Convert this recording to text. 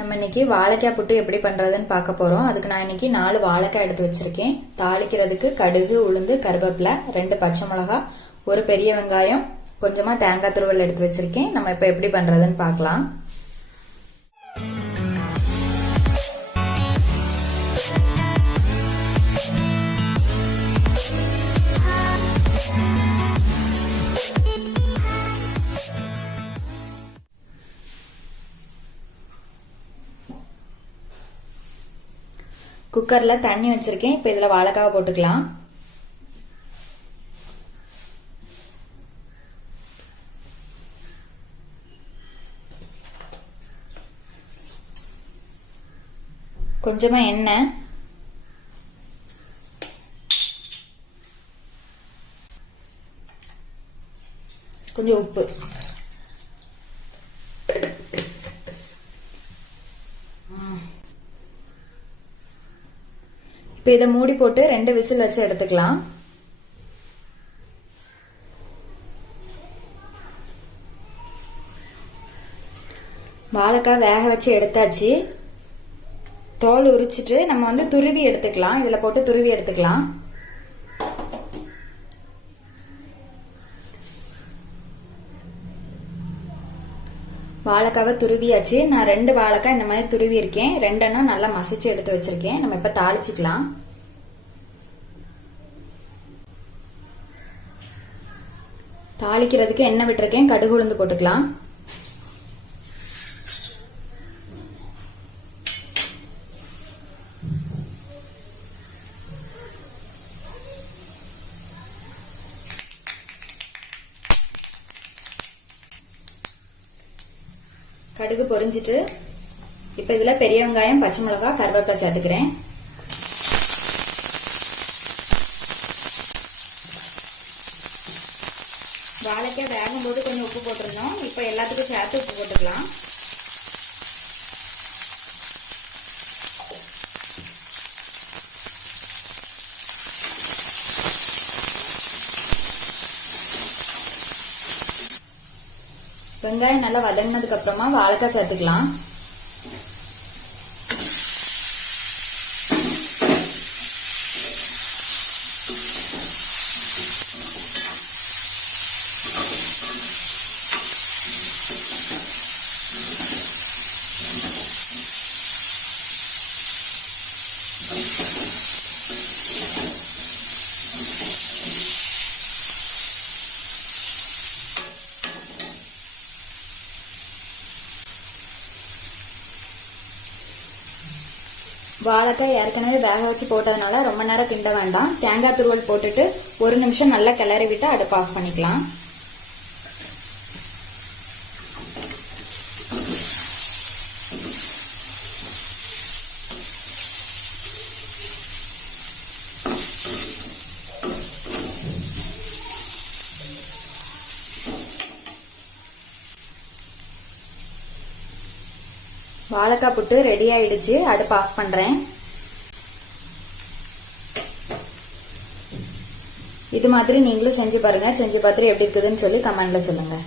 நம்ம இன்னைக்கு வாழைக்காய் புட்டு எப்படி பண்றதுன்னு பார்க்க போறோம். அதுக்கு நான் இன்னைக்கு 4 வாழைக்காய் எடுத்து வச்சிருக்கேன். தாளிக்கிறதுக்கு கடுகு, உளுந்து, கருவேப்பிலை, 2 பச்சை மிளகாய், ஒரு பெரிய வெங்காயம், கொஞ்சமா தேங்காய் துருவல் எடுத்து வச்சிருக்கேன். நம்ம இப்ப எப்படி பண்றதுன்னு பார்க்கலாம். குக்கர்ல தண்ணி வச்சிருக்கேன். இப்ப இதுல வாழைக்காவை போட்டுக்கலாம். கொஞ்சமா எண்ணெய், கொஞ்சம் உப்பு, இப்ப இதை மூடி போட்டு 2 விசில் வச்சு எடுத்துக்கலாம். வாழைக்காய் வேக வச்சு எடுத்தாச்சு. தோல் உரிச்சிட்டு நம்ம துருவி எடுத்துக்கலாம். இதுல போட்டு துருவி எடுத்துக்கலாம். வாழைக்காவை துருவியாச்சு. நான் 2 வாழைக்காய் இந்த மாதிரி துருவி இருக்கேன். 2 நல்லா மசிச்சு எடுத்து வச்சிருக்கேன். நம்ம இப்ப தாளிச்சுக்கலாம். தாளிக்கிறதுக்கு எண்ணெய் விட்டுருக்கேன். கடுகு, உளுந்து போட்டுக்கலாம். கடுகு பொரிஞ்சிட்டு இப்ப இதுல பெரிய வெங்காயம், பச்சை மிளகாய், கருவேப்பிலை சேர்த்துக்கிறேன். வாழைக்காய் வேகும் போது கொஞ்சம் உப்பு போட்டிருந்தோம். இப்ப எல்லாத்துக்கும் சேர்த்து உப்பு போட்டுக்கலாம். வெங்காயம் நல்லா வதங்கினதுக்கு அப்புறமா வாழைக்காய் சேர்த்துக்கலாம். வாழைக்காய் ஏற்கனவே வேக வச்சு போட்டதுனால ரொம்ப நேரம் கிண்ட வேண்டாம். தேங்காய் துருவல் போட்டுட்டு 1 நிமிஷம் நல்லா கிளறி விட்டு அடுப்பு ஆஃப் பண்ணிக்கலாம். வாழைக்காய் புட்டு ரெடி ஆயிடுச்சு. அடுப்பு ஆஃப் பண்றேன். இது மாதிரி நீங்களும் செஞ்சு பாருங்க. செஞ்சு பார்த்துட்டு எப்படி இருக்குதுன்னு சொல்லி கமெண்ட்ல சொல்லுங்க.